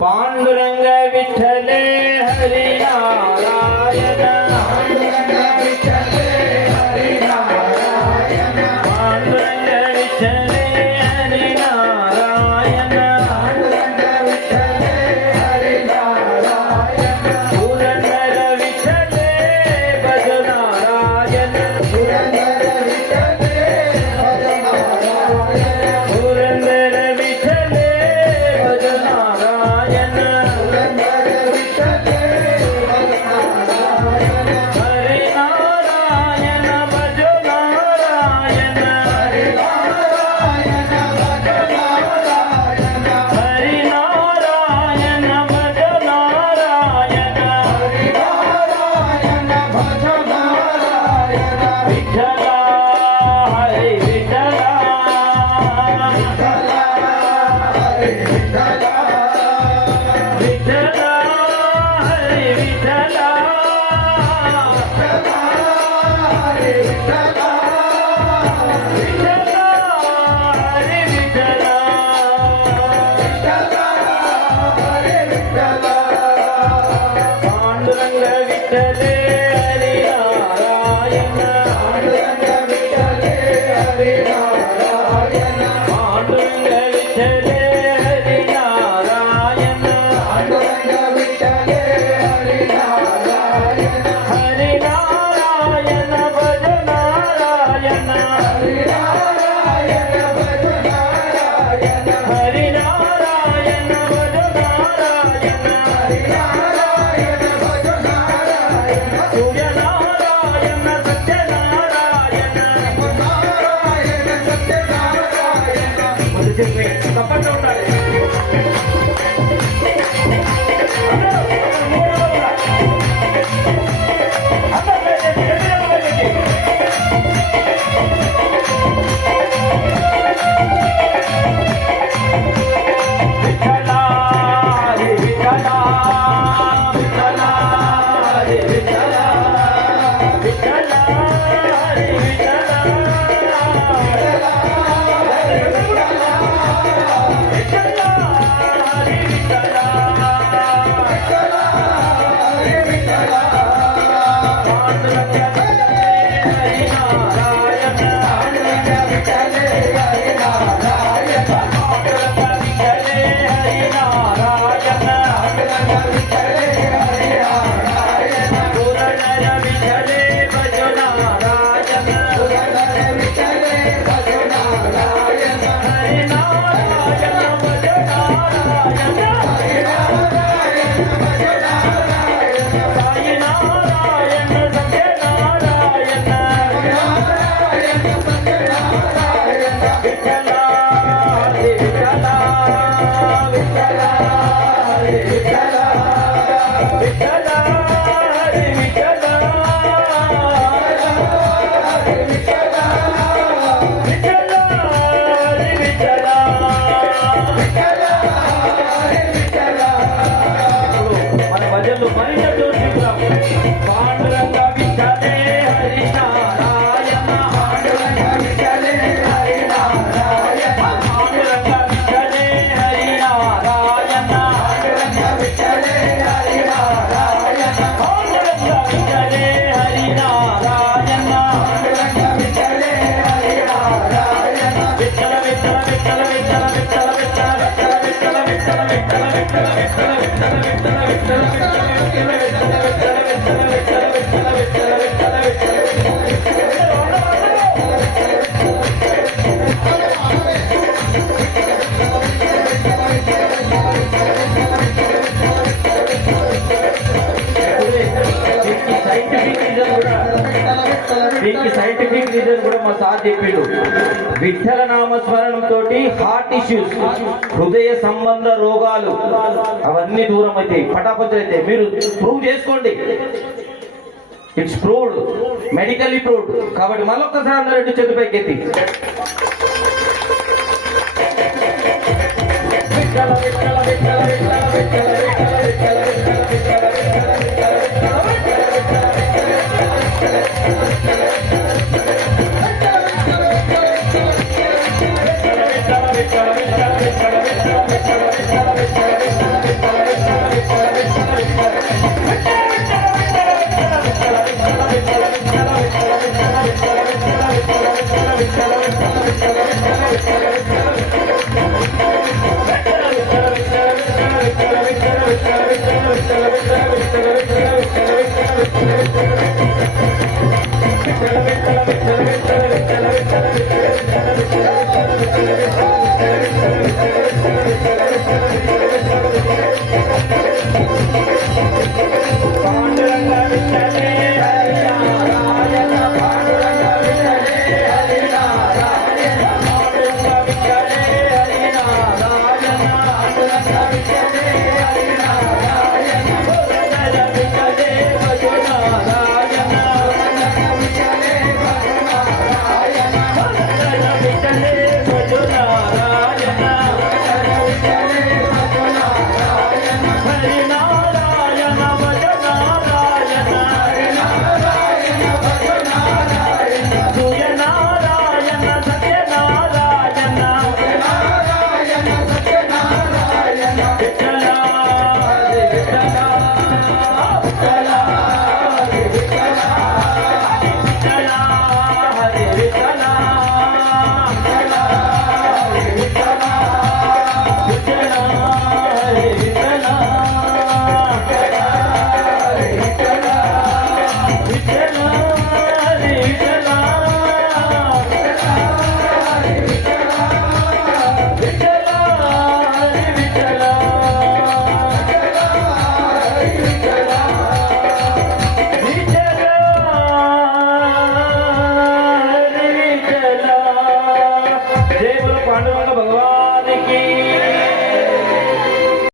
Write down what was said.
पांडुरंग विठ्ठले हरी नारायण पांडुरंग विठ्ठले हरी नारायण पांडुरंग विठ्ठले हरी नारायण पांडुरंग विठ्ठले हरी नारायण पुरंदर विठ्ठले भज नारायण पुरंदर विठ्ठले भज नारायण पुरंदर विठ्ठले भज नारायण पुरंदर विठ्ठले भज नारायण हरे नारायण भज नारायण हरी नारायण भज नारायण हरि नारायण भज नारायण हरी नारायण भज नारायण विठ्ठला हरे विठ्ठला विठ्ठला हरी विठ्ठला विठ्ठला हरे विठ्ठला हरी विठ्ठला विठ्ठला हरे विठ्ठला हरी विठ्ठला पांडुरंग विठ्ठले हरि नारायण पांडुरंग विठ्ठले हरी नारायण पांडुरंग विठ्ठले हरि नारायण पांडुरंग विठ्ठले हरी नारायण हरि नारायण भज नारायण हरी नारायण भज नारायण हरि नारायण भज नारायण हरी नारायण भज नारायण सूर्य नारायण सत्य नारायण नारायण सत्यनारायण తప్పకుండా ఉండాలి విఠలా హరి విఠలా విఠలా హరి విఠలా విఠలా హరి విఠలా విఠలా హరి విఠలా హరి విఠలా పాండురంగ హరి నారాయణ పాండురంగ విఠలే హరి నారాయణ పాండురంగ విఠలే హరి నారాయణ పాండురంగ విఠలే హరి నారాయణ పురనర విఠలే భజ నారాయణ పురనర విఠలే భజ నారాయణ హరి నారాయణ భజ నారాయణ హరి నారాయణ భజ నారాయణ సాయి నారాయణ సత్య నారాయణ నారాయణ సత్యనారాయణ విఠలా హరి విఠలా విఠలా హరి విఠలా విఠలా హరి విఠలా హరి విఠలా విఠలా హరి విఠలా విఠలా హరి విఠలా మన భజనలు మరింత చూస్తున్నాం పాండురంగ విఠలే హరి నారాయణ పాండురంగ విఠలే హరి నారాయణ పాండురంగ విఠలే హరి నారాయణ పాండురంగ విఠలే హరి నారాయణ పాండురంగ విఠలే హరి నారాయణ పాండురంగ విఠలే హరి నారాయణ విఠల విఠల విఠల విఠల విఠల విఠల విఠల విఠల విఠల విఠల విఠల విఠల విఠల దీనికి సైంటిఫిక్ రీజన్ కూడా మా సార్ చెప్పిండు. విఠల నామస్మరణంతో హార్ట్ ఇష్యూస్, హృదయ సంబంధ రోగాలు అవన్నీ దూరం అవుతాయి, పటాపంచలు అయితే. మీరు ప్రూవ్ చేసుకోండి, ఇట్స్ ప్రూవ్డ్, మెడికల్లీ ప్రూవ్డ్. కాబట్టి మళ్ళొక్కసారి అందరూ రెండు చేతులు పైకెత్తి విఠల విఠల విఠల విఠల విఠల విఠల విఠల విఠల విఠల విఠల విఠల విఠల